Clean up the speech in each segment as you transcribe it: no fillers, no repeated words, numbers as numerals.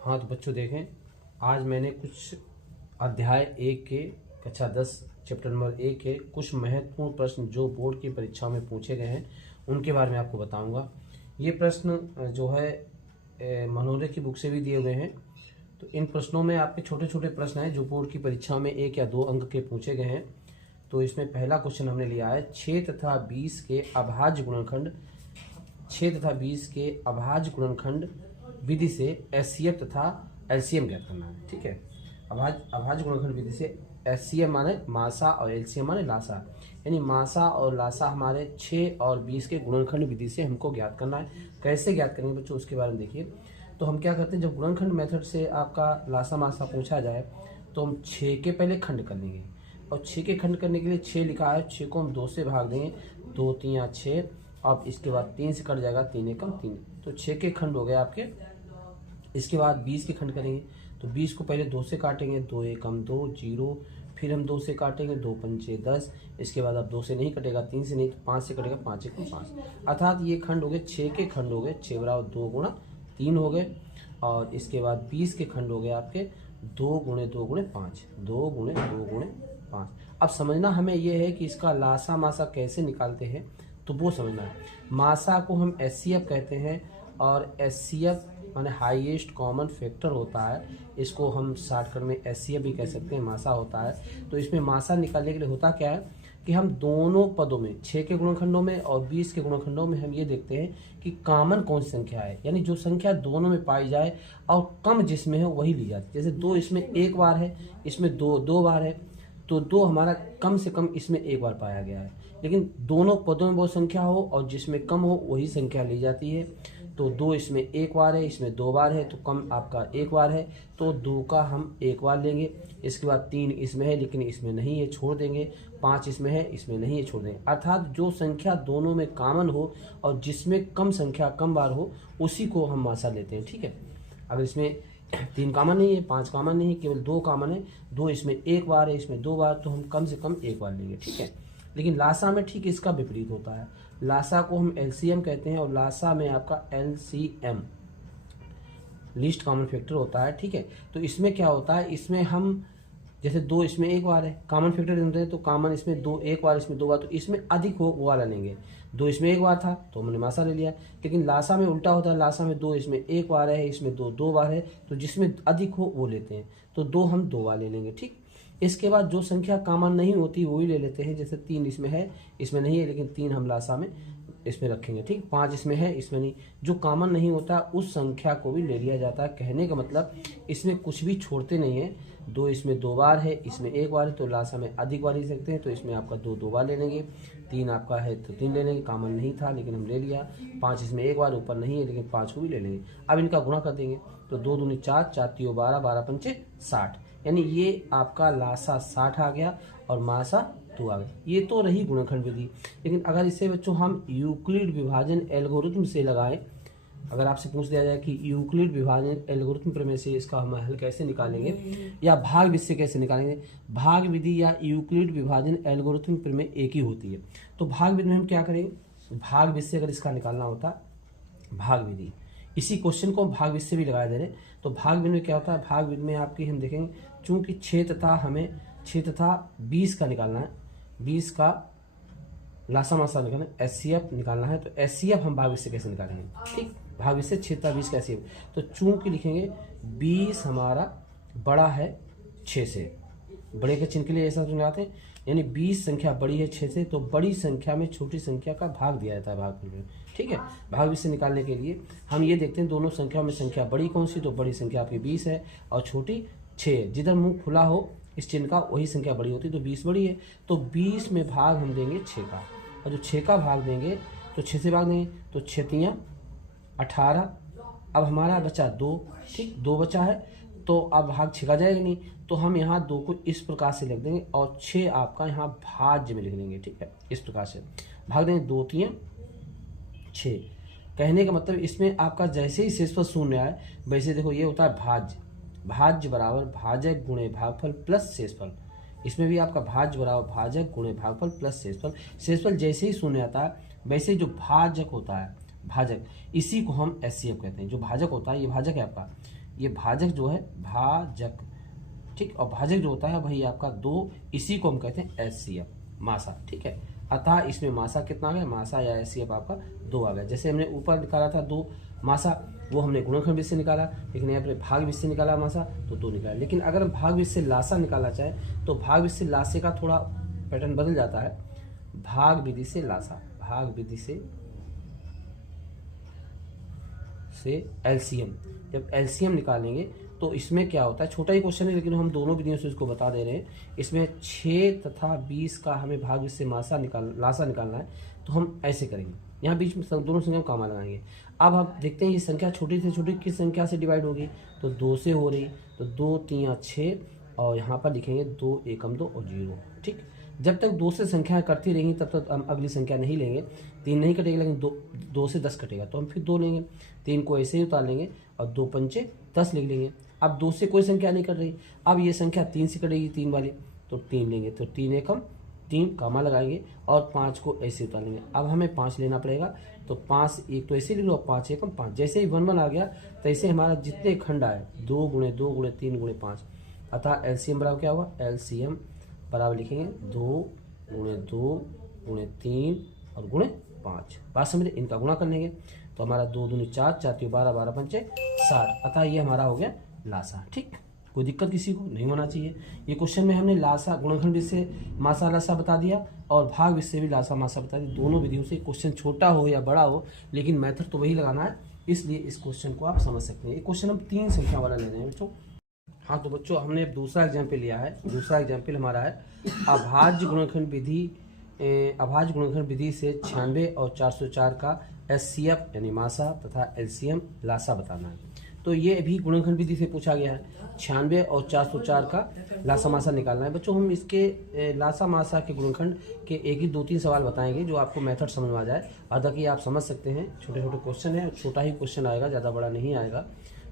हाँ तो बच्चों देखें, आज मैंने कुछ अध्याय 1 के कक्षा 10 चैप्टर नंबर 1 के कुछ महत्वपूर्ण प्रश्न जो बोर्ड की परीक्षाओं में पूछे गए हैं उनके बारे में आपको बताऊंगा। ये प्रश्न जो है मनोरे की बुक से भी दिए हुए हैं। तो इन प्रश्नों में आपके छोटे छोटे प्रश्न हैं जो बोर्ड की परीक्षाओं में 1 या 2 अंक के पूछे गए हैं। तो इसमें पहला क्वेश्चन हमने लिया है 6 तथा 20 के अभाज्य गुणनखंड 6 तथा 20 के अभाज्य गुणनखंड विधि से एचसीएफ तथा एलसीएम ज्ञात करना है। ठीक है, अभाज्य गुणनखंड विधि से एचसीएफ माने मासा और एलसीएम माने लासा, यानी मासा और लासा हमारे 6 और 20 के गुणनखंड विधि से हमको ज्ञात करना है। कैसे ज्ञात करेंगे बच्चों, उसके बारे में देखिए। तो हम क्या करते हैं, जब गुणनखंड मेथड से आपका लासा मासा पूछा जाए तो हम 6 के पहले खंड कर लेंगे, और 6 के खंड करने के लिए 6 लिखा है, 6 को हम 2 से भाग देंगे, 2 3 6, अब इसके बाद 3 से कट जाएगा, 3 एकम 3, तो 6 के खंड हो गए आपके। इसके बाद 20 के खंड करेंगे तो 20 को पहले 2 से काटेंगे, 2 एकम 2 0, फिर हम 2 से काटेंगे, 2 पंचे 10, इसके बाद अब 2 से नहीं कटेगा, 3 से नहीं तो 5 से कटेगा, 5 एकम 5, अर्थात ये खंड हो गए 6 के खंड हो गए, 6 बराबर 2 गुणा 3 हो गए। और इसके बाद 20 के खंड हो गए आपके 2 गुणे 2 गुणे 5, 2 गुणे 2 गुणे 5। अब समझना हमें यह है कि इसका लासा मासा कैसे निकालते हैं, तो वो समझना है। मासा को हम एचसीएफ कहते हैं, और एचसीएफ माने हाईएस्ट कॉमन फैक्टर होता है, इसको हम शॉर्टकट में एचसीएफ भी कह सकते हैं, मासा होता है। तो इसमें मासा निकालने के लिए होता क्या है कि हम दोनों पदों में 6 के गुणनखंडों में और 20 के गुणनखंडों में हम ये देखते हैं कि कॉमन कौन सी संख्या है, यानी जो संख्या दोनों में पाई जाए और कम जिसमें है वही ली जाती है। जैसे 2 इसमें 1 बार है, इसमें 2 बार है, तो 2 हमारा कम से कम इसमें 1 बार पाया गया है। लेकिन दोनों पदों में वो संख्या हो और जिसमें कम हो वही संख्या ली जाती है। तो 2 इसमें 1 बार है, इसमें 2 बार है, तो कम आपका 1 बार है, तो 2 का हम 1 बार लेंगे। इसके बाद 3 इसमें है लेकिन इसमें नहीं है, छोड़ देंगे। 5 इसमें है, इसमें नहीं है, छोड़ देंगे। अर्थात जो संख्या दोनों में कॉमन हो और जिसमें कम संख्या कम बार हो उसी को हम मासा लेते हैं। ठीक है, अगर इसमें 3 कॉमन नहीं है, 5 कॉमन नहीं है, केवल 2 कॉमन है, 2 इसमें 1 बार है, इसमें 2 बार, तो हम कम से कम 1 बार लेंगे। ठीक है, लेकिन लासा में ठीक इसका विपरीत होता है। लासा को हम एलसीएम कहते हैं, और लासा में आपका एलसीएम लीस्ट कॉमन फैक्टर होता है। ठीक है, तो इसमें क्या होता है, इसमें हम जैसे 2 इसमें 1 बार है, कॉमन फैक्टर लेते हैं तो कॉमन इसमें 2 1 बार, इसमें 2 बार, तो इसमें अधिक हो वो वाला लेंगे। 2 इसमें 1 बार था तो हमने मासा ले लिया। लेकिन लासा में उल्टा होता है, लासा में 2 इसमें 1 बार है, इसमें 2 बार है, तो जिसमें अधिक हो वो लेते हैं, तो 2 हम 2 बार ले लेंगे। ठीक, इसके बाद जो संख्या कॉमन नहीं होती वही ले लेते हैं। जैसे 3 इसमें है, इसमें नहीं है, लेकिन 3 हम लासा में इसमें रखेंगे। ठीक, 5 इसमें है, इसमें नहीं, जो कॉमन नहीं होता उस संख्या को भी ले लिया जाता है। कहने का मतलब इसमें कुछ भी छोड़ते नहीं है। 2 इसमें 2 बार है, इसमें 1 बार है, तो लासा में अधिक बार ले सकते हैं, तो इसमें आपका 2 बार ले लेंगे। 3 आपका है तो 3 ले लेंगे, कॉमन नहीं था लेकिन हम ले लिया। 5 इसमें 1 बार ऊपर नहीं है लेकिन 5 को भी ले लेंगे। अब इनका गुणा कर देंगे, तो 2 दूनी 4, 4 3 12, 12 पंचे 60, यानी ये आपका लासा 60 आ गया और मासा 2 आ गया। ये तो रही गुणनखंड विधि। लेकिन अगर इसे बच्चों हम यूक्लिड विभाजन एल्गोरिथम से लगाएं, अगर आपसे पूछ दिया जाए कि यूक्लिड विभाजन एल्गोरिथम प्रमेय से इसका हम हल कैसे निकालेंगे या भाग विधि से कैसे निकालेंगे, भाग विधि या यूक्लिड विभाजन एल्गोरिथम प्रमेय एक ही होती है। तो भाग विधि में हम क्या करेंगे, भाग विधि से अगर इसका निकालना होता, भाग विधि, इसी क्वेश्चन को हम भाग विधि से भी लगा दे रहे। तो भाग विधि में क्या होता है, भाग विधि में आपकी हम देखेंगे चूंकि 6 तथा 20 का निकालना है, 20 का लासा मासा निकालना है, एचसीएफ निकालना है, तो एचसीएफ हम भाग विधि से कैसे निकालेंगे। ठीक, भाग विधि से 6 तथा 20 का एचसीएफ, तो चूंकि लिखेंगे 20 हमारा बड़ा है 6 से, बड़े के चिन्ह के लिए ऐसा लगाते हैं, यानी 20 संख्या बड़ी है 6 से, तो बड़ी संख्या में छोटी संख्या का भाग दिया जाता है भाग में। ठीक है, भाग विधि से निकालने के लिए हम ये देखते हैं दोनों संख्याओं में संख्या बड़ी कौन सी, तो बड़ी संख्या आपकी 20 है और छोटी 6। जिधर मुंह खुला हो इस चिन्ह का वही संख्या बड़ी होती है, तो 20 बड़ी है, तो 20 में भाग हम देंगे 6 का, और जो 6 का भाग देंगे तो 6 से भाग देंगे, तो 6 तियां 18। अब हमारा बचा 2, ठीक, 2 बचा है, तो अब भाग 6 का जाएगा नहीं, तो हम यहाँ 2 को इस प्रकार से लिख देंगे और 6 आपका यहाँ भाज्य में लिख देंगे। ठीक है, इस प्रकार से भाग देंगे, 2 तियां 6। कहने का मतलब इसमें आपका जैसे ही शेषफल शून्य आए वैसे देखो ये होता है भाज्य, भाज्य बराबर भाजक गुणे भागफल प्लस शेषफल। इसमें भी आपका भाज्य बराबर भाजक गुणे भागफल प्लस शेषफल। शेषफल जैसे ही शून्य आता है वैसे जो भाजक होता है, भाजक, इसी को हम एचसीएफ कहते हैं। जो भाजक होता है, ये भाजक है आपका, ये भाजक जो है भाजक, ठीक। और भाजक जो होता है वही आपका 2, इसी को हम कहते हैं HCF मासा, ठीक है। अतः इसमें मासा कितना आ गया, मासा या HCF आपका 2 आ गया। जैसे हमने ऊपर निकाला था 2 मासा, वो हमने गुणनखंड विधि से निकाला, लेकिन यहाँ पर भाग विधि से निकाला मासा तो 2 निकाला। लेकिन अगर हम भाग विधि से लासा निकालना चाहें तो भाग विधि से लासे का थोड़ा पैटर्न बदल जाता है। भाग विधि से लासा, भाग विधि से LCM, जब LCM निकालेंगे तो इसमें क्या होता है, छोटा ही क्वेश्चन है लेकिन हम दोनों विधियों से इसको बता दे रहे हैं। इसमें 6 तथा 20 का हमें भाग से लासा निकालना है, तो हम ऐसे करेंगे, यहाँ बीच में दोनों संख्या कामा लगाएंगे। अब हम देखते हैं ये संख्या छोटी से छोटी किस संख्या से डिवाइड होगी, तो 2 से हो रही, तो 2 3 6 और यहाँ पर लिखेंगे 2 एकम 2 और 0, ठीक। जब तक 2 से संख्या करती रहेंगी तब तक हम अगली संख्या नहीं लेंगे। 3 नहीं कटेगा, लेकिन 2 से 10 कटेगा तो हम फिर 2 लेंगे। 3 को ऐसे ही उतार लेंगे और 2 पंचे 10 लिख लेंगे। अब 2 से कोई संख्या नहीं कट रही, अब ये संख्या 3 से कटेगी, 3 वाली, तो 3 लेंगे, तो 3 एकम 3 कामा लगाएंगे और 5 को ऐसे उतार लेंगे। अब हमें 5 लेना पड़ेगा, तो 5 एक तो ऐसे लिख लो, 5 एकम 5। जैसे ही 1 1 आ गया तैसे हमारा जितने खंड आए 2 गुणे 2 गुणे 3 गुणे 5, अतः LCM बराबर क्या हुआ, LCM बराबर लिखेंगे 2 गुणे 2 गुणे 3 और गुणे 5। बात समझे, इनका गुणा कर लेंगे तो हमारा 2 दूनी 4, 4 3 12, 12 पंचे 60, अतः ये हमारा हो गया लासा, ठीक। कोई दिक्कत किसी को नहीं होना चाहिए। ये क्वेश्चन में हमने लासा गुणनखंड विधि से मासा लासा बता दिया और भाग विधि से भी लासा मासा बता दिया। दोनों विधियों से क्वेश्चन छोटा हो या बड़ा हो, लेकिन मेथड तो वही लगाना है, इसलिए इस क्वेश्चन को आप समझ सकते हैं। ये क्वेश्चन हम 3 संख्या वाला ले रहे हैं बच्चों। हाँ तो बच्चों हमने दूसरा एग्जाम्पल लिया है। दूसरा एग्जाम्पल हमारा है अभाज्य गुणनखंड विधि, अभाज्य गुणनखंड विधि से 96 और 404 का HCF यानी मासा तथा LCM लासा बताना है। तो ये भी गुणनखंड विधि से पूछा गया है। 96 और 404 का लासा मासा निकालना है। बच्चों हम इसके लासा मासा के गुणनखंड के एक ही 2-3 सवाल बताएंगे जो आपको मेथड समझ में आ जाए। हालांकि आप समझ सकते हैं, छोटे छोटे क्वेश्चन है, छोटा ही क्वेश्चन आएगा, ज़्यादा बड़ा नहीं आएगा।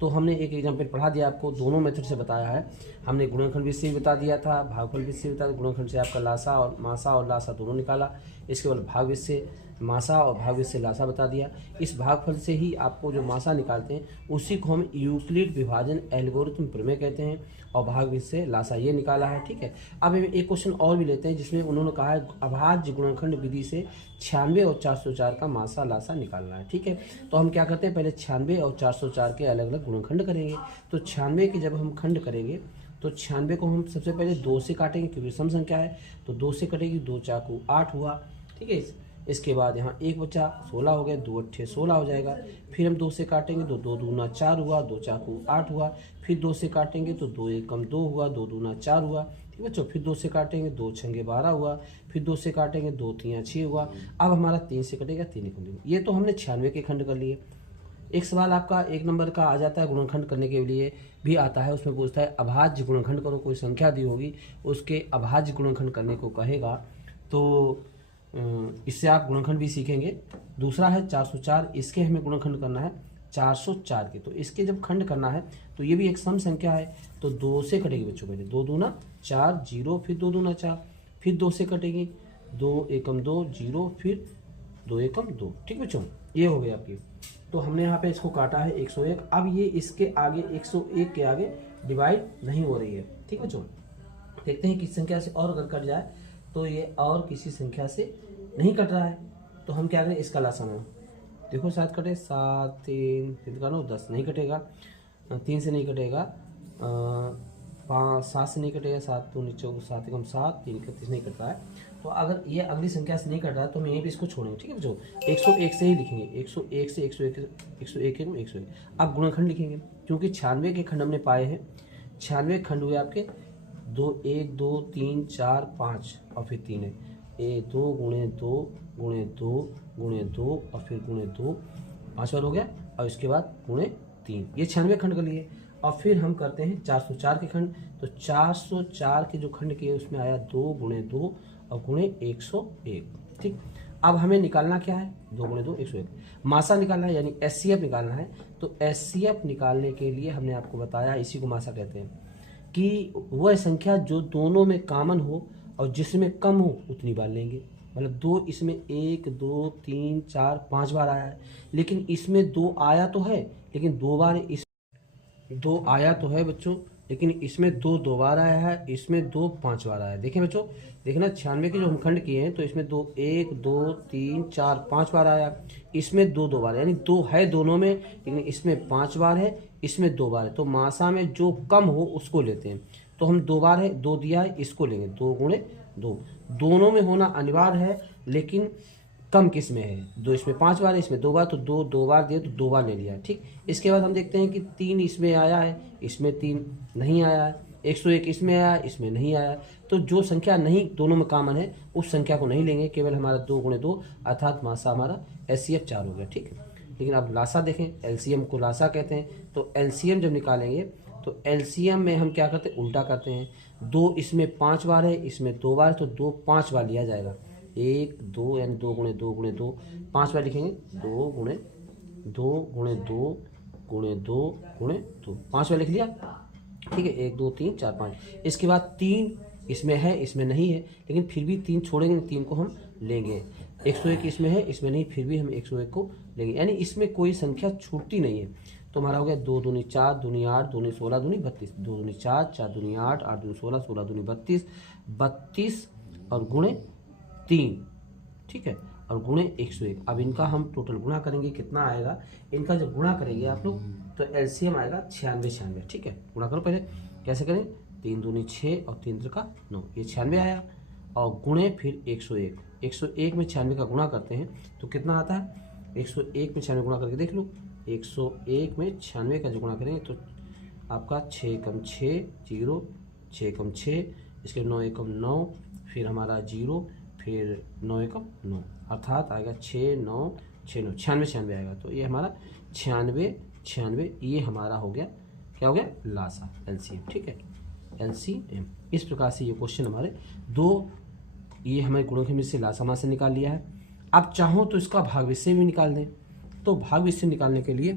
तो हमने एक एग्जाम्पल पढ़ा दिया आपको, दोनों मेथड से बताया है। हमने गुणनखंड विधि से बता दिया था, भागफल विधि से बता दिया। गुणनखंड से आपका लासा और मासा और लासा दोनों निकाला। इसके बाद भाग विधि से मासा और भाग विधि से लासा बता दिया। इस भागफल से ही आपको जो मासा निकालते हैं उसी को हम यूक्लिड विभाजन एल्गोरिथम प्रमेय कहते हैं, और भाग विधि से लासा ये निकाला है, ठीक है। अब हम एक क्वेश्चन और भी लेते हैं जिसमें उन्होंने कहा है अभाज्य गुणनखंड विधि से 96 और 404 का मासा लासा निकालना है, ठीक है। तो हम क्या करते हैं, पहले 96 और 404 के अलग अलग गुणनखंड करेंगे। तो 96 के जब हम खंड करेंगे तो 96 को हम सबसे पहले 2 से काटेंगे क्योंकि सम संख्या है, तो 2 से कटेगी, 2 4 8 हुआ, ठीक है। इसके बाद यहाँ 1 बचा, 16 हो गया, 2 8 16 हो जाएगा। फिर हम 2 से काटेंगे तो 2 दूना 4 हुआ, 2 4 8 हुआ। फिर 2 से काटेंगे तो 2 एकम 2 हुआ, 2 दूना 4 हुआ, ठीक बच्चों। फिर 2 से काटेंगे 2 छंगे 12 हुआ। फिर 2 से काटेंगे 2 3 6 हुआ। अब हमारा 3 से कटेगा 3 एकम 3। ये तो हमने 96 के खंड कर लिए। एक सवाल आपका 1 नंबर का आ जाता है, गुणनखंड करने के लिए भी आता है। उसमें पूछता है अभाज्य गुणनखंड करो, कोई संख्या दी होगी उसके अभाज्य गुणनखंड करने को कहेगा। तो इससे आप गुणनखंड भी सीखेंगे। दूसरा है 404, इसके हमें गुणनखंड करना है 404 के। तो इसके जब खंड करना है तो ये भी एक सम संख्या है, तो 2 से कटेगी बच्चों। पहले 2 दूना 4 0, फिर 2 दूना 4, फिर 2 से कटेगी, 2 एकम 2 0, फिर 2 एकम 2, ठीक बच्चों। ये हो गया आपकी। तो हमने यहाँ पे इसको काटा है 101। अब ये इसके आगे 101 के आगे डिवाइड नहीं हो रही है, ठीक बच्चों। देखते हैं किस संख्या से और अगर कट जाए, तो ये और किसी संख्या से नहीं कट रहा है, तो हम क्या करें, इसका लासा में देखो शायद कटे 7 3 10 नहीं कटेगा, 3 से नहीं कटेगा, 5 7 से नहीं कटेगा, 7 2 नीचे 7 एकम 7, 3 31 नहीं कट रहा है। तो अगर ये अगली संख्या से नहीं कट रहा है तो हम यहीं पे इसको छोड़ेंगे, ठीक है बच्चों। 101 से ही लिखेंगे, 101 से 101 अब गुणनखंड लिखेंगे क्योंकि 96 के खंड हमने पाए हैं। 96 खंड हुए आपके 2 1 2 3 4 5 और फिर 3 है, 2 गुणे 2 गुणे 2 गुणे 2 और फिर गुणे 2, 5 बार हो गया। और इसके बाद गुणे 3, ये 96 खंड के लिए। और फिर हम करते हैं 404 के खंड। तो 404 के जो खंड किए उसमें आया 2 गुणे 2 और गुणे 101, ठीक। अब हमें निकालना क्या है, 2 गुणे 2 101, मासा निकालना है यानी HCF निकालना है। तो HCF निकालने के लिए हमने आपको बताया, इसी को मासा कहते हैं, कि वह संख्या जो दोनों में कॉमन हो और जिसमें कम हो उतनी बार लेंगे। मतलब 2 इसमें 1 2 3 4 5 बार आया है, लेकिन इसमें 2 आया तो है लेकिन 2 बार 2 आया तो है बच्चों, लेकिन इसमें 2 दो बार आया है, इसमें 2 5 बार आया है। देखें बच्चों, देखना 96 के जो हम खंड किए हैं तो इसमें 2 1 2 3 4 5 बार आया, इसमें 2 दो बार, यानी 2 है दोनों में, लेकिन इसमें 5 बार है, इसमें 2 बार है। तो मासा में जो कम हो उसको लेते हैं। तो हम 2 बार है, 2 दिया है, इसको लेंगे, 2 गुणे 2। दोनों में होना अनिवार्य है, लेकिन कम किस में है, 2 इसमें 5 बार है, इसमें 2 बार, तो 2 दो बार दिए तो 2 बार ले लिया। ठीक, इसके बाद हम देखते हैं कि 3 इसमें आया है, इसमें 3 नहीं आया है, 101 इसमें आया, इसमें नहीं आया। तो जो संख्या नहीं दोनों में कॉमन है उस संख्या को नहीं लेंगे, केवल हमारा 2 गुणे 2 अर्थात मासा हमारा HCF 4 हो गया। ठीक है, लेकिन अब लासा देखें, LCM को लासा कहते हैं। तो LCM जब निकालेंगे तो LCM में हम क्या करते हैं, उल्टा करते हैं। 2 इसमें 5 बार है, इसमें 2 बार, तो 2 5 बार लिया जाएगा। 1 2 यानी 2 गुणे 2 गुणे 2, 5 बार लिखेंगे, 2 गुणे 2 गुणे 2 गुणे 2 गुणे 2, 5 बार लिख लिया। ठीक है, 1 2 3 4 5। इसके बाद 3 इसमें है, इसमें नहीं है, लेकिन फिर भी 3 छोड़ेंगे, 3 को हम लेंगे। 101 इसमें है, इसमें नहीं, फिर भी हम 101 को लेंगे, यानी इसमें कोई संख्या छूटती नहीं है। तो हमारा हो गया 2 दूनी 4 दूनी 8 दूनी 16 दूनी 32, 2 दूनी 4 4 दूनी 8 8 दूनी 16 16 दूनी 32 32 और गुणे 3। ठीक है, और गुणे 101। अब इनका हम टोटल गुणा करेंगे, कितना आएगा, इनका जब गुणा करेंगे आप लोग तो LCM आएगा 96 96। ठीक है, गुणा करो पहले, कैसे करें, 3 दूनी 6 और 3 त्रिका 9, ये 96 आया, और गुणे फिर 101। 101 में 96 का गुणा करते हैं तो कितना आता है, 101 में 96 गुणा करके देख लो। 101 में 96 का जो गुणा करेंगे तो आपका 6 कम 6 0, 6 कम 6, इसके 9 एकम 9, फिर हमारा 0, फिर 9 एकम 9, अर्थात आएगा 6 9 6 9, 96 96 आएगा। तो ये हमारा 96 96 ये हमारा हो गया, क्या हो गया, लासा LCM। ठीक है, LCM। इस प्रकार से ये क्वेश्चन हमारे 2 ये हमारे गुणों के मिश्र से लासा से निकाल लिया है। अब चाहो तो इसका भाग विषय भी निकाल दें। तो भाग विषय निकालने के लिए